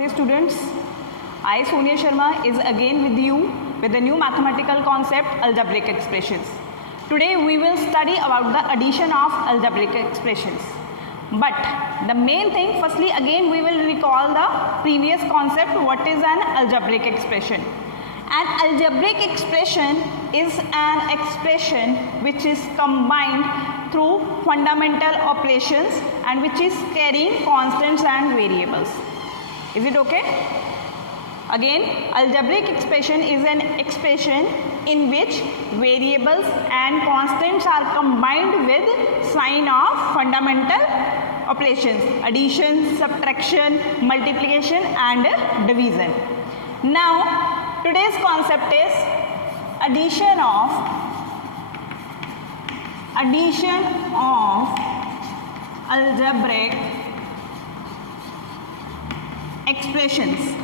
Namaste students, I Sonia Sharma is again with you with the new mathematical concept algebraic expressions. Today we will study about the addition of algebraic expressions. But the main thing, firstly again we will recall the previous concept, what is an algebraic expression. An algebraic expression is an expression which is combined through fundamental operations and which is carrying constants and variables. Is it okay? Again, algebraic expression is an expression in which variables and constants are combined with sign of fundamental operations, addition, subtraction, multiplication and division. Now, today's concept is addition of algebraic expressions.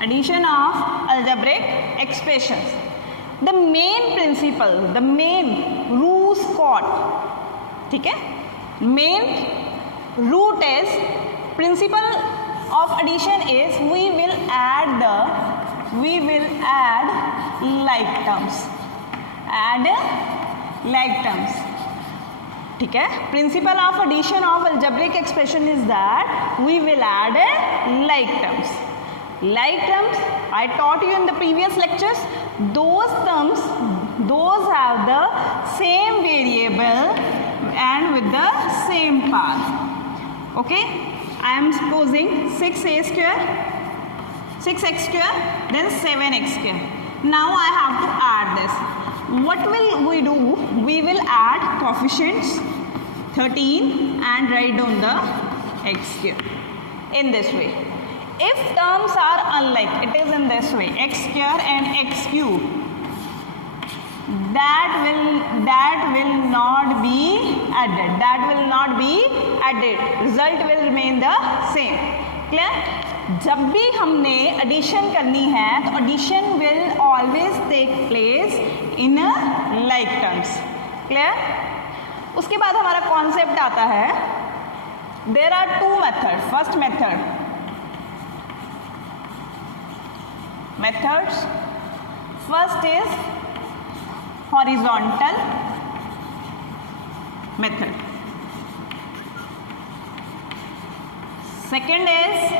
Addition of algebraic expressions. The main principle, the main root code, ठीक है? Main root is principle of addition is we will add like terms. Add like terms. ठीक है? Principle of addition of algebraic expression is that we will add like terms. Like terms, I taught you in the previous lectures, those terms, those have the same variable and with the same path. Okay, I am supposing 6a square, 6x square, then 7x square. Now I have to add this. What will we do? We will add coefficients 13 and write down the x square in this way. If terms are unlike, it is in this way, x square and x cube, that will not be added. That will not be added. Result will remain the same. Clear? जब भी हमने addition करनी है तो addition will always take place in like terms. Clear? उसके बाद हमारा concept आता है. There are two methods. First methods. First is horizontal method. Second is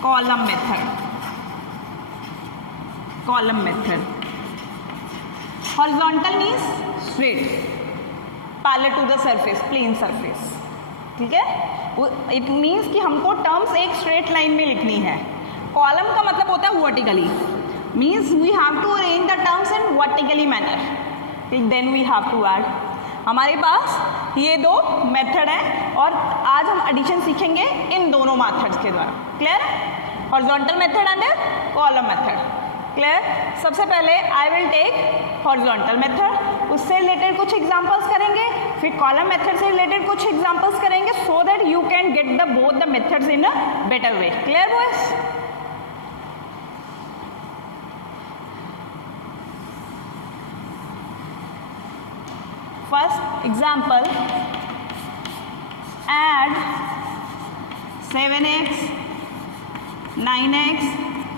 column method. Horizontal means straight, parallel to the surface, plane surface. ठीक है? It means कि हमको terms एक straight line में लिखनी है. कॉलम का मतलब होता है vertically, means we have to arrange the terms in vertically manner, then we have to add. हमारे पास ये दो मेथड है और आज हम एडिशन सीखेंगे इन दोनों मेथड्स के द्वारा. Clear? Horizontal method and column method. Clear? सबसे पहले I will take horizontal method, उससे रिलेटेड कुछ एग्जांपल्स करेंगे, फिर कॉलम मेथड से रिलेटेड कुछ एग्जांपल्स करेंगे, so that you can get the both the methods in a better way. Clear boys? First example, add 7x, 9x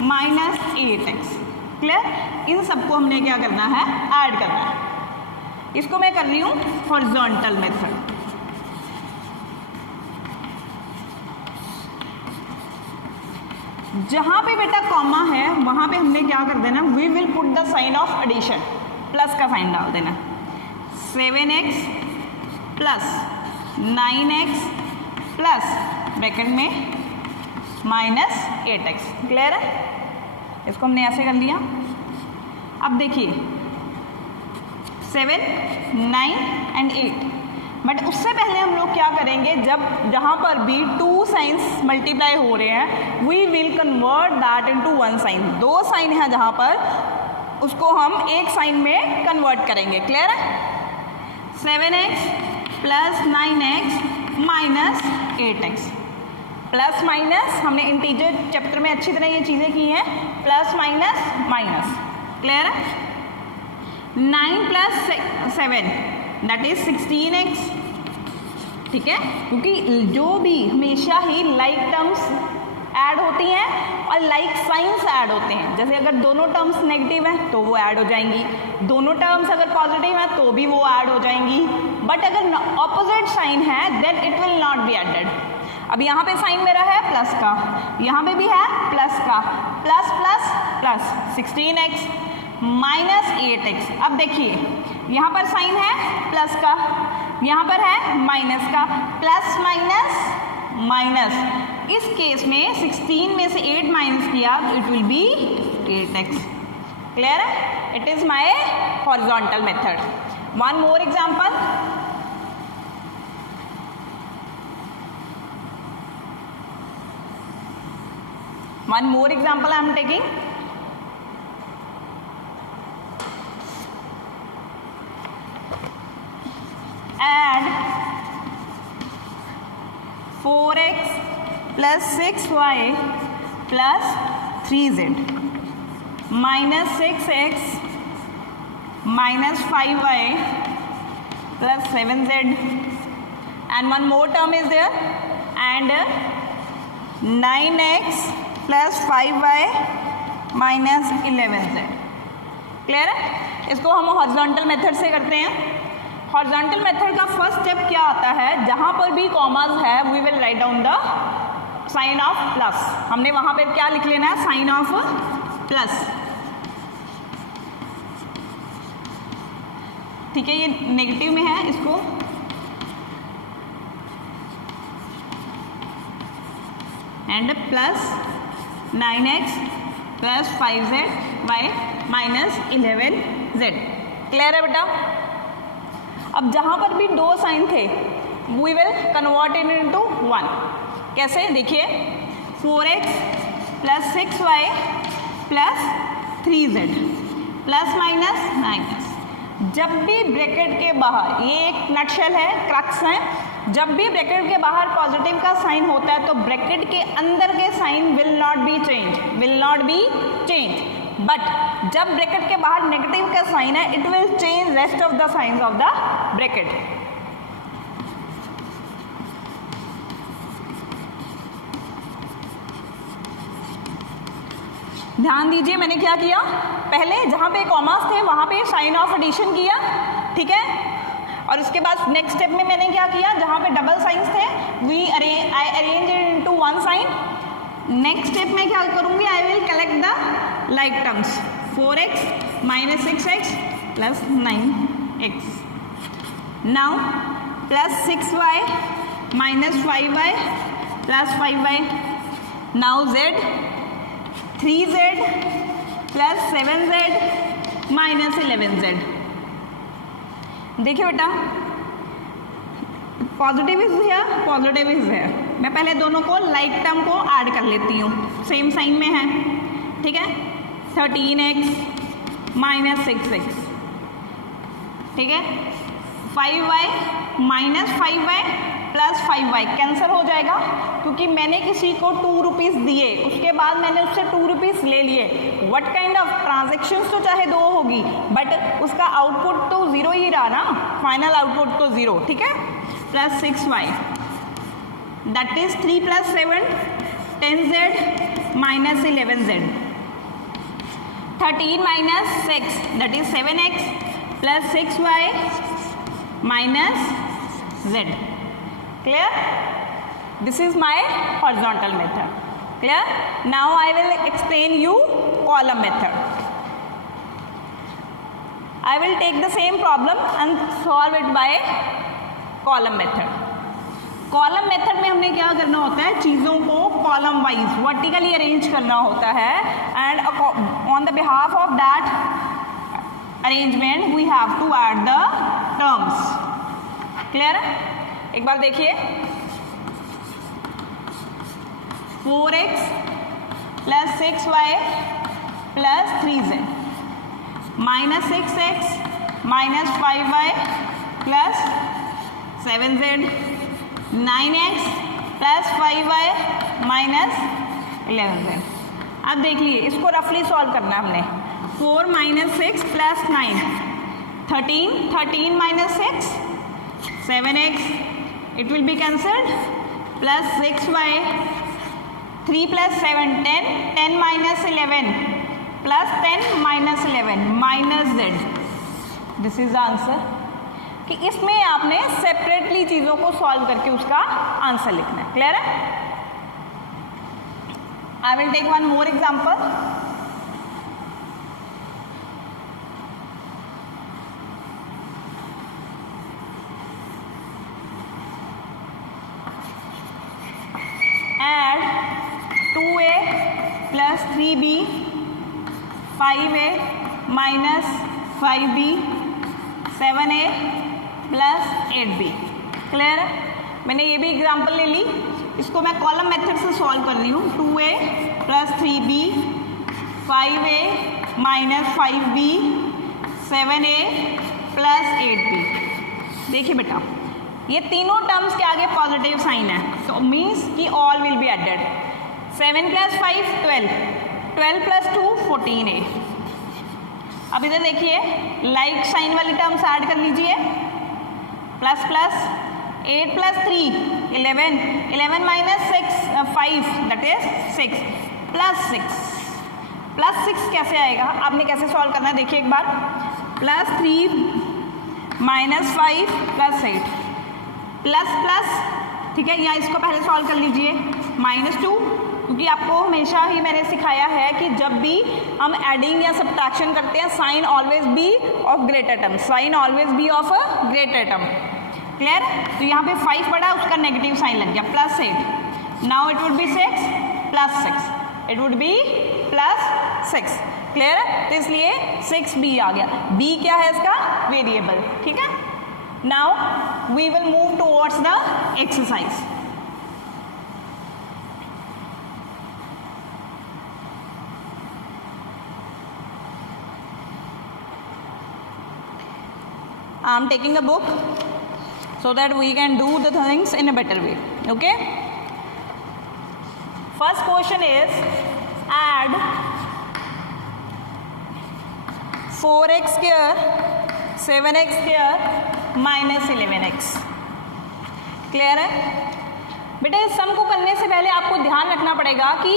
minus 8x. Clear? इन सबको हमने क्या करना है? ऐड करना है. इसको मैं कर रही हूँ हॉरिजॉन्टल मेथड. जहाँ पे बेटा कॉमा है वहाँ पे हमने क्या कर देना? We will put the sign of addition, plus का साइन डाल देना. 7x plus 9x plus bracket में माइनस 8x. क्लियर है? इसको हमने ऐसे कर लिया. अब देखिए 7, 9 एंड 8, बट उससे पहले हम लोग क्या करेंगे? जब जहाँ पर भी टू साइंस मल्टीप्लाई हो रहे हैं, we will convert that into one sign. दो साइन है जहाँ पर, उसको हम एक साइन में कन्वर्ट करेंगे. क्लियर है? 7x plus 9x minus 8x. Plus minus हमने इंटीजर चैप्टर में अच्छी तरह ये चीज़ें की हैं. Plus minus minus. क्लियर है? 9 plus 7 that is 16x ठीक है, क्योंकि जो भी हमेशा ही लाइक टर्म्स ऐड होती हैं और लाइक साइंस ऐड होते हैं। जैसे अगर दोनों टर्म्स नेगेटिव हैं तो वो ऐड हो जाएंगी, दोनों टर्म्स अगर पॉजिटिव हैं तो भी वो ऐड हो जाएंगी, बट अगर ऑपोजिट साइन है then it will not be added. अब यहाँ पे साइन मेरा है प्लस का, यहाँ पे भी है प्लस का, plus plus plus 16x minus 8x। अब देखिए यहाँ पर साइन है प्लस का, यहाँ पर है माइनस का, प्लस माइनस माइनस। इस केस में 16 में से 8 माइनस किया तो it will be 8x। Clear है? It is my horizontal method. One more example, one more example I am taking. Add 4x plus 6y plus 3z minus 6x minus 5y plus 7z, and one more term is there, and 9x plus 5y minus 11z। Clear है? इसको हम horizontal method से करते हैं। Horizontal method का first step क्या आता है, जहां पर भी कॉमास है we will write down the sign of plus. हमने वहां पर क्या लिख लेना है, साइन ऑफ प्लस। ठीक है, ये नेगेटिव में है, इसको and plus 9x plus 5z y minus 11z। Clear है बेटा? अब जहां पर भी दो साइन थे we will convert it into one. कैसे? देखिए 4x plus 6y plus 3z plus minus minus. जब भी ब्रैकेट के बाहर, ये एक नटशेल है, क्रक्स है, जब भी ब्रैकेट के बाहर पॉजिटिव का साइन होता है तो ब्रैकेट के अंदर के sign will not be change, but जब ब्रैकेट के बाहर नेगेटिव का साइन है it will change rest of the signs of the bracket. ध्यान दीजिए, मैंने क्या किया, पहले जहां पे कॉमास थे वहां पे साइन ऑफ एडिशन किया, ठीक है, और उसके बाद नेक्स्ट स्टेप में मैंने क्या किया, जहां पे डबल साइंस थे आई arrange it into one sign. Next step में क्या करूंगी, I will collect the like terms, 4x minus 6x plus 9x, now plus 6y minus 5y plus 5y, now z 3z plus 7z minus 11z। देखिए बेटा, positive is here, मैं पहले दोनों को like term को ऐड कर लेती हूँ, सेम साइन में है, ठीक है, 13x माइनस 6x, ठीक है, 5y minus 5y plus 5y cancel हो जाएगा, क्योंकि मैंने किसी को 2 रुपीज़ दिए, उसके बाद मैंने उससे 2 रुपीज़ ले लिए। व्हाट काइंड ऑफ ट्रांजेक्शन्स तो चाहे 2 होगी बट उसका आउटपुट तो 0 ही रहा ना, फाइनल आउटपुट तो 0, ठीक है, plus 6y that is 3 plus 7 10z minus 11z, 13 minus 6 that is 7x plus 6y minus z। Clear? This is my horizontal method. Clear? Now I will explain you column method. I will take the same problem and solve it by column method. Column method में हमने क्या करना होता है, चीज़ों को column wise vertically arrange करना होता है, and on the behalf of that arrangement we have to add the terms. Clear है? एक बार देखिए, 4x plus 6y plus 3z minus 6x minus 5y plus 7z, 9x plus 5y minus 11z। अब देख लिए, इसको रफली सॉल्व करना है हमने। 4 minus 6 plus 9 13 13 minus 6 7x it will be cancelled, plus 6y, 3 plus 7, 10, 10 minus 11, plus 10 minus 11, minus z. This is the answer. कि इसमें आपने सेपरेटली चीजों को सॉल्व करके उसका आंसर लिखना है। क्लियर है? I will take one more example. Add 2a plus 3b, 5a minus 5b, 7a plus 8b। Clear है? मैंने ये भी एग्जांपल ले ली, इसको मैं कॉलम मेथड से सॉल्व कर रही हूँ। 2a plus 3b, 5a minus 5b, 7a plus 8b। देखिए बेटा, ये तीनों टर्म्स के आगे पॉजिटिव साइन है, तो मीन्स कि all will be added. 7 plus 5 12, 12 plus 2 14a। अब इधर देखिए, लाइक साइन वाली टर्म्स ऐड कर लीजिए। Plus plus 8 plus 3 11, 11 minus 5 that is 6, plus 6। Plus 6 कैसे आएगा, आपने कैसे सॉल्व करना है देखिए एक बार। Plus 3 minus 5 plus 8, plus plus, ठीक है, यहाँ इसको पहले सॉल्व कर लीजिए। माइनस 2, क्योंकि आपको हमेशा ही मैंने सिखाया है कि जब भी हम एडिंग या सब्ट्रैक्शन करते हैं, sign always be of greater term, sign always be of a greater term. Clear? तो यहाँ पे 5 पड़ा, उसका नेगेटिव साइन लग गया, plus 8। Now it would B 6 plus 6, it would B plus 6। Clear है? तो इसलिए 6b आ गया। b क्या है इसका? वेरिएबल। ठीक है? Now we will move towards the exercise. I am taking a book so that we can do the things in a better way. Okay? First question is add 4x square, 7x square minus 11x. Clear है? बेटा इस सम को करने से पहले आपको ध्यान रखना पड़ेगा कि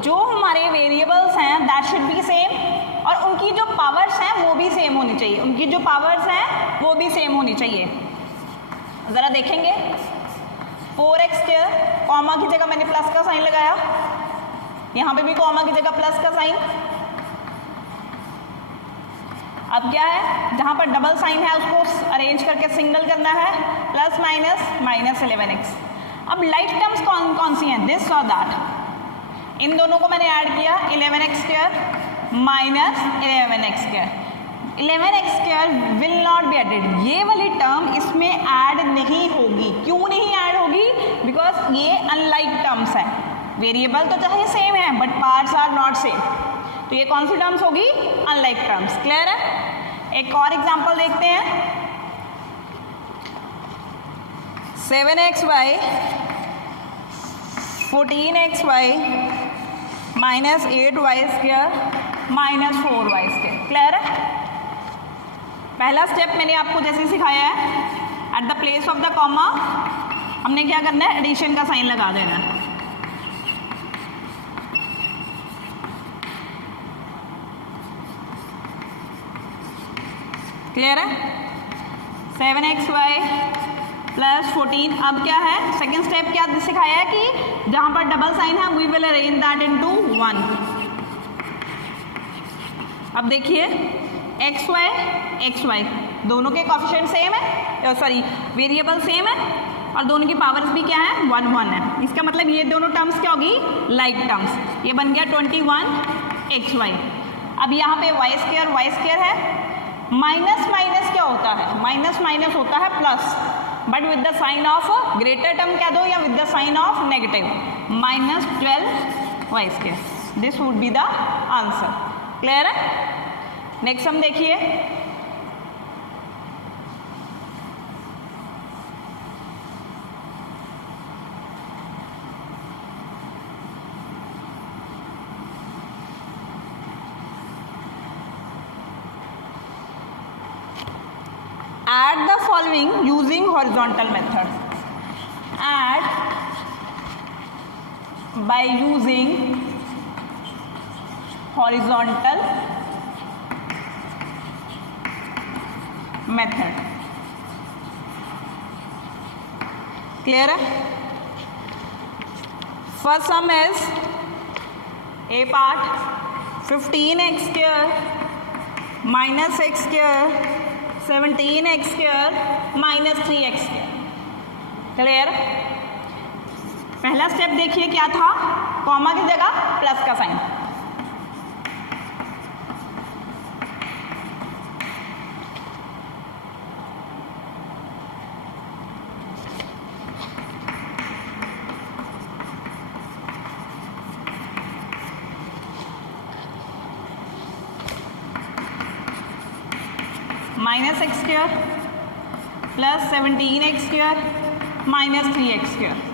जो हमारे वेरिएबल्स हैं दैट शुड बी सेम, और उनकी जो पावर्स हैं वो भी सेम होनी चाहिए। उनकी जो पावर्स हैं वो भी सेम होनी चाहिए। ज़रा देखेंगे, 4x स्क्वायर, कॉमा की जगह मैंने प्लस का साइन लगाया, यहाँ पे भी कॉमा की जगह प्लस का साइन। अब क्या है, जहाँ पर डबल साइन है उसको अरेंज करके सिंगल करना है, प्लस माइनस माइनस 11x। अब लाइक टर्म्स कौन कौन सी हैं, दिस और दैट। इन दोनों को मैंने ऐड किया, 11x square minus 11x square. 11x square will not be added, ये वाली टर्म इसमें ऐड नहीं होगी। क्यों नहीं ऐड होगी? बिकॉज ये अनलाइक टर्म्स है। वेरिएबल तो चाहे सेम है but parts are not same, तो ये कौन सी टर्म्स होगी? Unlike terms. क्लियर है? एक और एग्जांपल देखते हैं। 7xy 14xy minus 8y square minus 4y square. Clear है? पहला स्टेप मैंने आपको जैसे सिखाया है, at the place of the comma हमने क्या करना है, एडिशन का साइन लगा देना है। क्लियर है? 7xy plus 14। अब क्या है, सेकेंड स्टेप क्या सिखाया है कि जहां पर डबल साइन है we will arrange that into 1। अब देखिए xy दोनों के कोफिशिएंट सेम है, सॉरी वेरिएबल सेम है, और दोनों की पावर्स भी क्या है, 1 1 है। इसका मतलब ये दोनों टर्म्स क्या होगी, लाइक टर्म्स। ये बन गया 21xy। अब यहाँ पे y स्क्वायर है, माइनस माइनस क्या होता है, माइनस माइनस होता है plus, but with the sign of greater term क्या दो, या with the sign of negative, minus 12y square. This would be the answer. Clear है? नेक्स्ट हम देखिए, add the following using horizontal method. by using horizontal method. Clear है? First sum is A part 15x square minus x square 17x square minus 3x square. Clear? पहला step देखिए क्या था, comma की जगह प्लस का sign. Minus x square plus 17x square minus 3x square.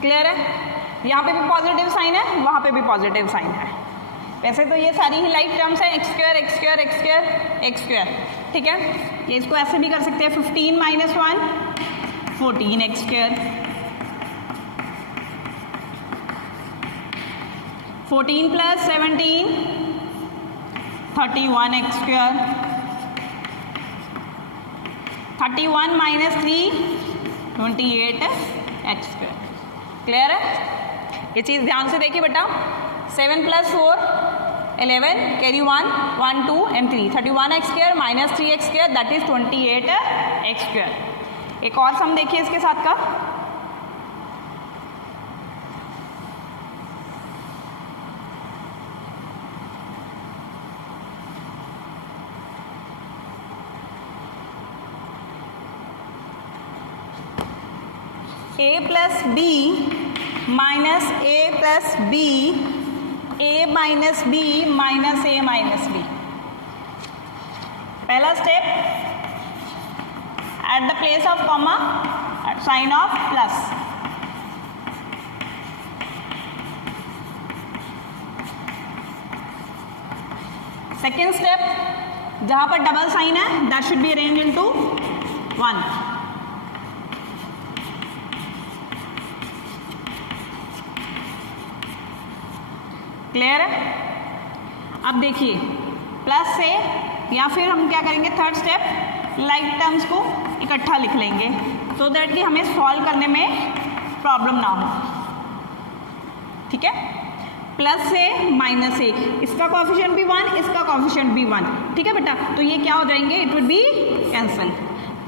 Clear है? यहाँ पे भी पॉजिटिव साइन है, वहाँ पे भी पॉजिटिव साइन है. वैसे तो ये सारी ही लाइक टर्म्स हैं, x square x square x square x square. ठीक है, ये इसको ऐसे भी कर सकते हैं 15 minus 1 14x square 14 plus 17 31x square 31 minus 3 28x square. Clear है? ये चीज़ ध्यान से देखिए बेटा. 7 प्लस 4 11 carry 1 1 2 and 3 31x square minus 3x square that is 28x square. एक और सम देखिए इसके साथ का. a plus B minus A plus B A minus B minus A minus B. पहला step at the place of comma sign of plus. Second step जहां पर double sign है that should be arrange into 1. Clear है? अब देखिए plus से या फिर हम क्या करेंगे, थर्ड स्टेप लाइक टर्म्स को इकट्ठा लिख लेंगे सो दैट कि हमें सॉल्व करने में प्रॉब्लम ना हो. ठीक है, प्लस से माइनस से, इसका कॉफिशिएंट भी 1 इसका कॉफिशिएंट भी 1. ठीक है बेटा, तो ये क्या हो जाएंगे, it would be cancel.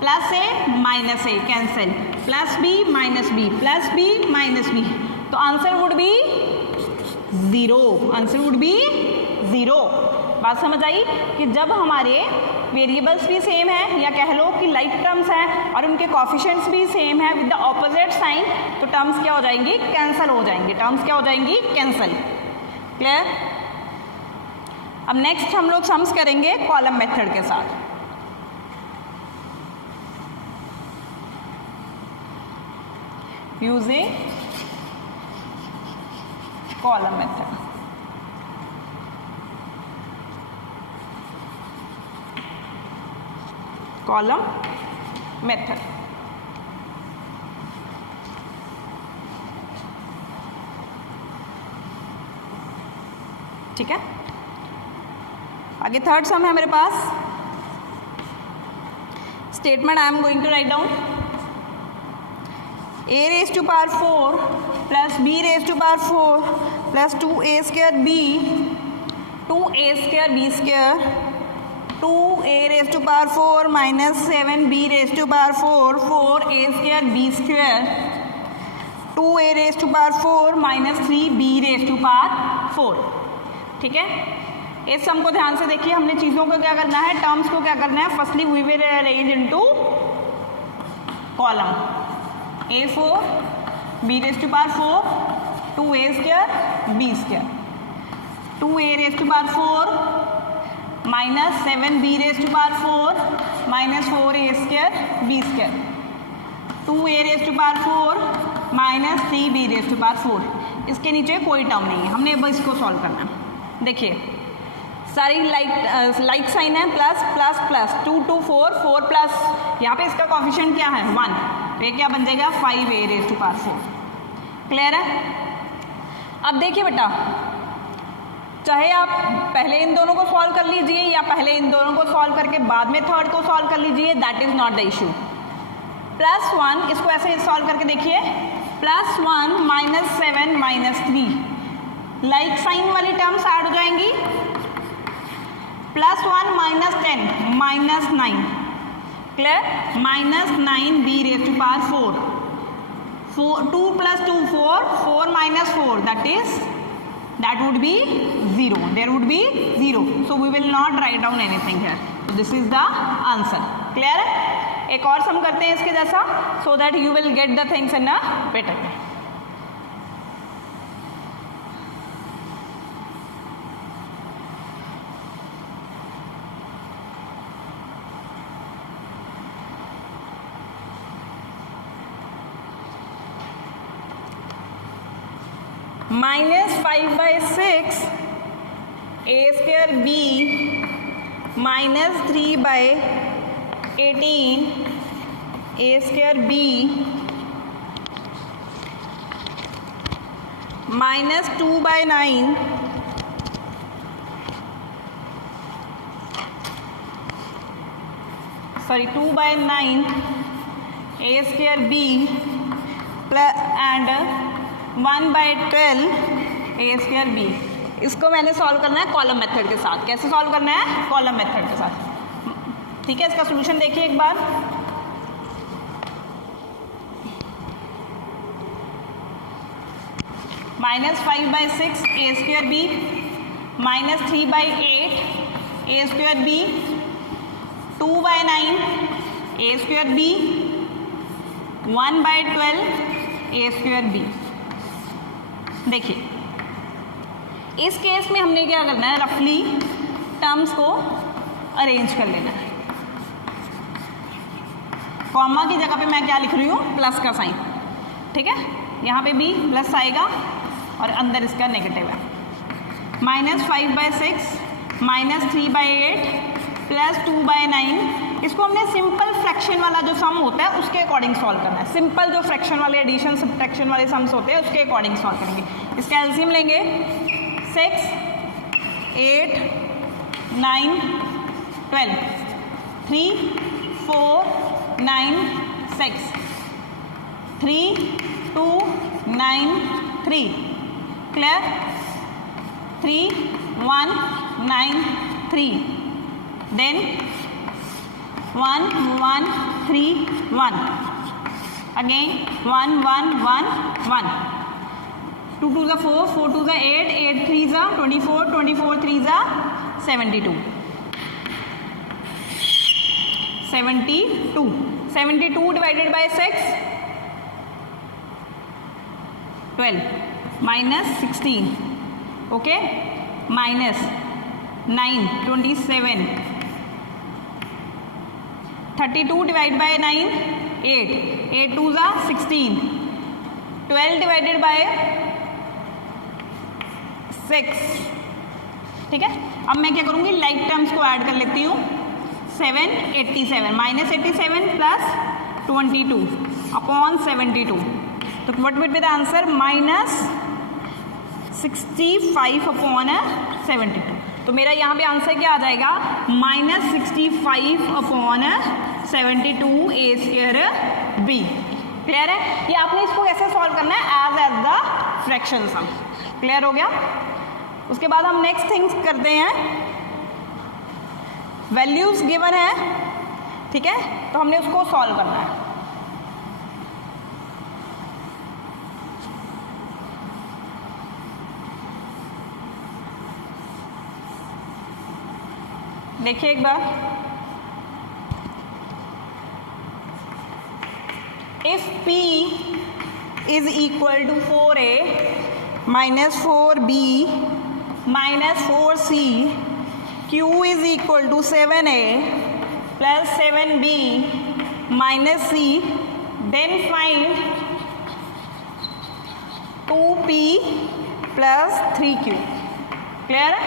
Plus से माइनस से cancel, plus B minus B plus B minus B, तो answer would be 0. Answer would be 0. बात समझ आई कि जब हमारे वेरिएबल्स भी सेम है या कह लो कि लाइक टर्म्स हैं और उनके कॉफिशिएंट्स भी सेम है विद द ऑपोजिट साइन, तो टर्म्स क्या हो जाएंगी, कैंसिल हो जाएंगी. टर्म्स क्या हो जाएंगी, कैंसिल. क्लियर? अब नेक्स्ट हम लोग सम्स करेंगे कॉलम मेथड के साथ. Using column method. Column method. ठीक है, आगे थर्ड सम है मेरे पास. Statement I am going to write down. a raised to power 4 plus b raised to power 4 plus 2a square b 2a square b square 2a raised to power 4 minus 7b raised to power 4 4a square b square 2a raised to power 4 minus 3b raised to power 4. ठीक है, इस सम को ध्यान से देखिए. हमने चीज़ों को क्या करना है, टर्म्स को क्या करना है. Firstly we will arrange into column. a4 b raised to power 4 2a square b square 2a raised to power 4 minus 7b raised to power 4 minus 4a square b square 2a raised to power 4 minus 3b raised to power 4. इसके नीचे कोई term नहीं है, हमने अब इसको solve करना है. देखिए सारी लाइक साइन है, प्लस प्लस प्लस 2 2 4 4 प्लस यहाँ पे इसका कॉफिशिएंट क्या है 1, तो ये क्या बन जाएगा 5a raised to power 4. Clear है? अब देखिए बेटा, चाहे आप पहले इन दोनों को सॉल्व कर लीजिए या पहले इन दोनों को सॉल्व करके बाद में थर्ड को सॉल्व कर लीजिए, that is not the issue. +1 इसको ऐसे सॉल्व करके देखिए, +1 -7 -3 लाइक साइन वाली टर्म्स ऐड हो जाएंगी। +1 -10 -9 clear, -9 b⁴ 2 + 2 4 4 - 4 that would be 0, there would be 0, so we will not write down anything here, so this is the answer। clear है? एक और सम करते हैं इसके जैसा, so that you will get the things in a better way। -5/6 a² b -3/18 a² b -2/9 2/9 a² b and 1/12 a² b। इसको मैंने solve करना है कॉलम मेथड के साथ। कैसे सॉल्व करना है? कॉलम मेथड के साथ। ठीक है, इसका सॉल्यूशन देखिए एक बार। -5/6 a² b -3/8 a² b 2/9 a² b 1/12 a² b। देखिए इस केस में हमने क्या करना है, रफली टर्म्स को अरेंज कर लेना है। कॉमा की जगह पे मैं क्या लिख रही हूँ, प्लस का साइन। ठीक है, यहाँ पे भी प्लस आएगा और अंदर इसका नेगेटिव है। -5/6 -3/8 +2/9। इसको हमने सिंपल फ्रैक्शन वाला जो सम होता है उसके अकॉर्डिंग सॉल्व करना है। सिंपल जो फ्रैक्शन वाले एडिशन सब्ट्रैक्शन वाले सम्स होते हैं उसके अकॉर्डिंग सॉल्व करेंगे। इसका एलसीएम लेंगे 6 8 9 12 3 4 9 6 3 2 9 3 clear 3 1 9 3 then 1 1 3 1 again 1 1 1 1 2 2 is 4 4 2 is 8 8 3 is 24 24 3 is 72 72 72 divided by 6 12 minus 16 okay minus 9 27 32 divided by 9 8 8 2 is 16 12 divided by 6 ठीक है। अब मैं क्या करूँगी, लाइक टर्म्स को ऐड कर लेती हूँ। 787 माइनस 87 प्लस 22 अपॉन 72 तो what will be the answer -65 upon 72। तो मेरा यहाँ पे आंसर क्या आ जाएगा -65 अपॉन 72 a² b। क्लियर है? ये आपने इसको कैसे सॉल्व करना है, as the fraction sum. Clear हो गया? उसके बाद हम नेक्स्ट थिंग्स करते हैं। वैल्यूज गिवन है, ठीक है, तो हमने उसको सॉल्व करना है। देखिए एक बार, if P is equal to 4A minus 4B minus 4C, Q is equal to 7A plus 7B minus C, then find 2P plus 3Q। Clear है?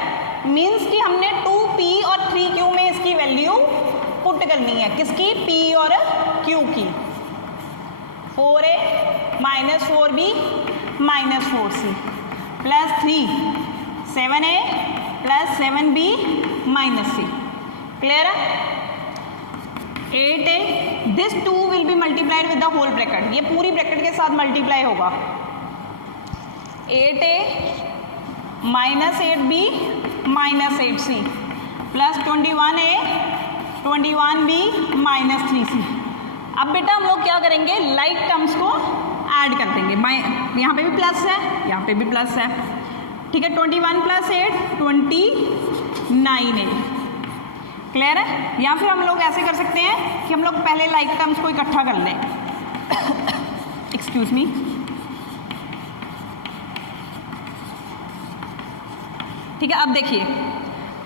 मीन्स कि हमने 2P और 3Q में इसकी वैल्यू पुट करनी है। किसकी? P और Q की। 4A minus 4B minus 4C plus 3 7a plus 7b minus c। Clear है? 8a, this 2 will be multiplied with the whole bracket, ये पूरी ब्रैकेट के साथ मल्टीप्लाई होगा। 8a minus 8b minus 8c plus 21a 21b minus 3c। अब बेटा हम लोग क्या करेंगे, लाइक टर्म्स को ऐड कर देंगे। यहाँ पे भी प्लस है, यहाँ पे भी प्लस है, ठीक है। 21 प्लस 8 29a। क्लियर है? या फिर हम लोग ऐसे कर सकते हैं कि हम लोग पहले लाइक टर्म्स को इकट्ठा कर लें। एक्सक्यूज मी, ठीक है। अब देखिए,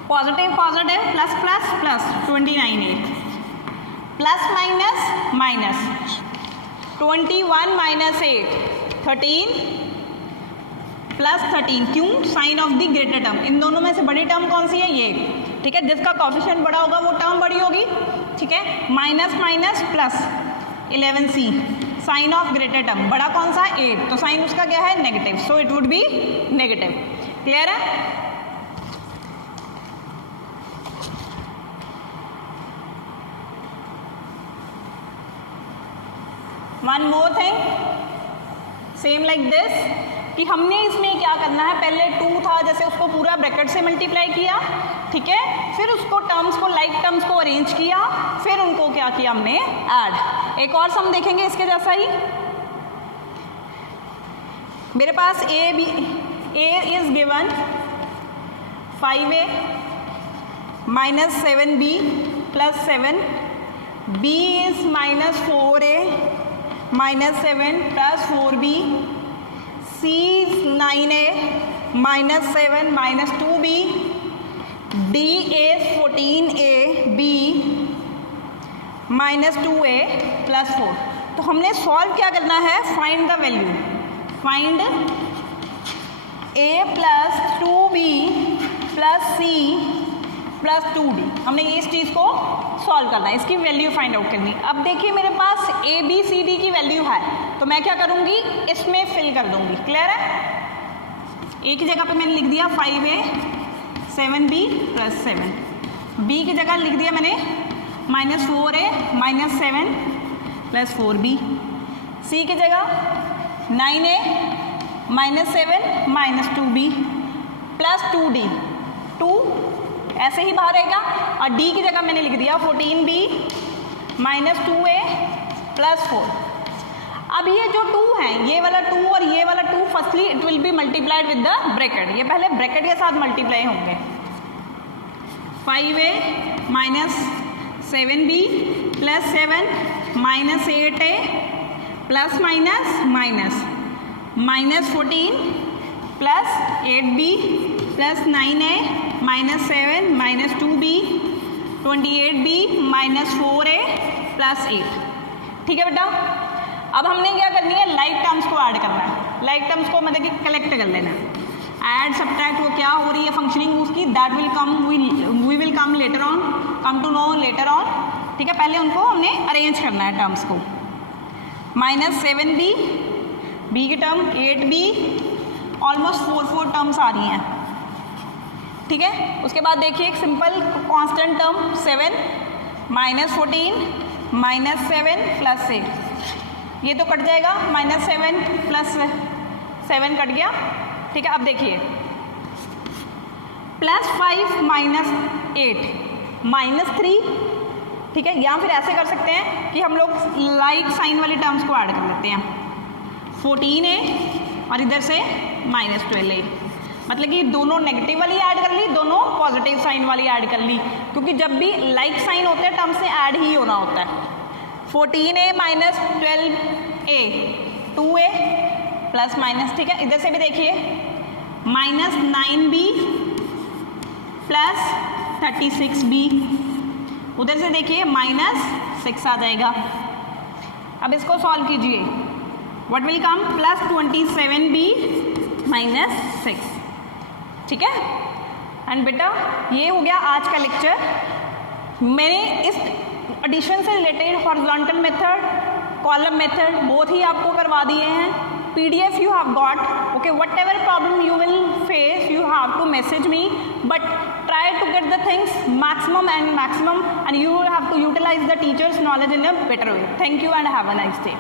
positive positive plus plus plus 29a plus minus minus 21 minus 8 13 plus 13। क्यों? Sign of the greater term. इन दोनों में से बड़ी टर्म कौन सी है? ये, ठीक है। जिसका कोएफिशिएंट बड़ा होगा वो टर्म बड़ी होगी, ठीक है। Minus minus plus 11c, sign of greater term बड़ा कौन सा? 8, तो साइन उसका क्या है? Negative, so it would be negative. Clear है? One more thing, same like this, कि हमने इसमें क्या करना है, पहले 2 था, जैसे उसको पूरा ब्रैकेट से मल्टीप्लाई किया, ठीक है। फिर उसको टर्म्स को, लाइक टर्म्स को अरेंज किया, फिर उनको क्या किया हमने? ऐड। एक और सम देखेंगे इसके जैसा ही। मेरे पास a is given 5a minus 7b plus 7, b is minus 4a minus 7 plus 4b, c is 9a minus 7 minus 2b, d is 14ab minus 2a plus 4। तो हमने सॉल्व क्या करना है? Find the value, find a plus 2b plus c plus 2d। हमने इस चीज़ को solve करना है, इसकी वैल्यू फाइंड आउट करनी। अब देखिए मेरे पास a b c d की वैल्यू है, तो मैं क्या करूँगी? इसमें फिल कर दूँगी। क्लियर है? a की जगह पे मैंने लिख दिया 5a 7b प्लस 7, b की जगह लिख दिया मैंने minus 4a minus 7 plus 4b, c की जगह 9a minus 7 minus 2b plus 2d, 2 ऐसे ही बाहर रहेगा, और d की जगह मैंने लिख दिया 14b माइनस 2a प्लस 4। अब ये जो 2 है, ये वाला 2 और ये वाला 2, firstly it will be multiplied with the bracket, ये पहले ब्रैकेट के साथ मल्टीप्लाई होंगे। 5a minus 7b plus 7 minus 8a plus minus minus minus 14 plus 8b plus 9a minus 7 minus 2b 28b minus 4a plus 8। ठीक है बेटा, अब हमने क्या करनी है? लाइक टर्म्स को ऐड करना है। लाइक टर्म्स को मतलब कि कलेक्ट कर लेना है। ऐड सब्ट्रैक्ट वो क्या हो रही है फंक्शनिंग उसकी, that will come, we will come later on, come to no later on. ठीक है, पहले उनको हमने अरेंज करना है टर्म्स को। माइनस 7b, b की टर्म 8b, ऑलमोस्ट 4 टर्म्स आ रही हैं। ठीक है, उसके बाद देखिए एक simple constant term 7 minus 14 minus 7 plus 8, ये तो कट जाएगा, माइनस 7 प्लस 7 कट गया। ठीक है, अब देखिए प्लस 5 माइनस 8 माइनस 3। ठीक है, या फिर ऐसे कर सकते हैं कि हम लोग लाइक साइन वाली टर्म्स को ऐड कर लेते हैं। 14a और इधर से माइनस 12a, मतलब कि दोनों नेगेटिव वाली ऐड कर ली, दोनों पॉजिटिव साइन वाली ऐड कर ली, क्योंकि जब भी लाइक साइन होते हैं टर्म्स से ऐड ही होना होता है। 14a minus 12a 2a plus minus. ठीक है, इधर से भी देखिए माइनस 9b प्लस 36b, उधर से देखिए माइनस 6 आ जाएगा। अब इसको सॉल्व कीजिए, what will come? Plus 27b minus 6। ठीक है, एंड बेटा ये हो गया आज का लेक्चर। मैंने इस एडिशन से related horizontal method, column method both ही आपको करवा दिए हैं। PDF you have got. Okay, whatever problem you will face, you have to message me, but try to get the things maximum, and you will have to utilize the teacher's knowledge in a better way. Thank you and have a nice day.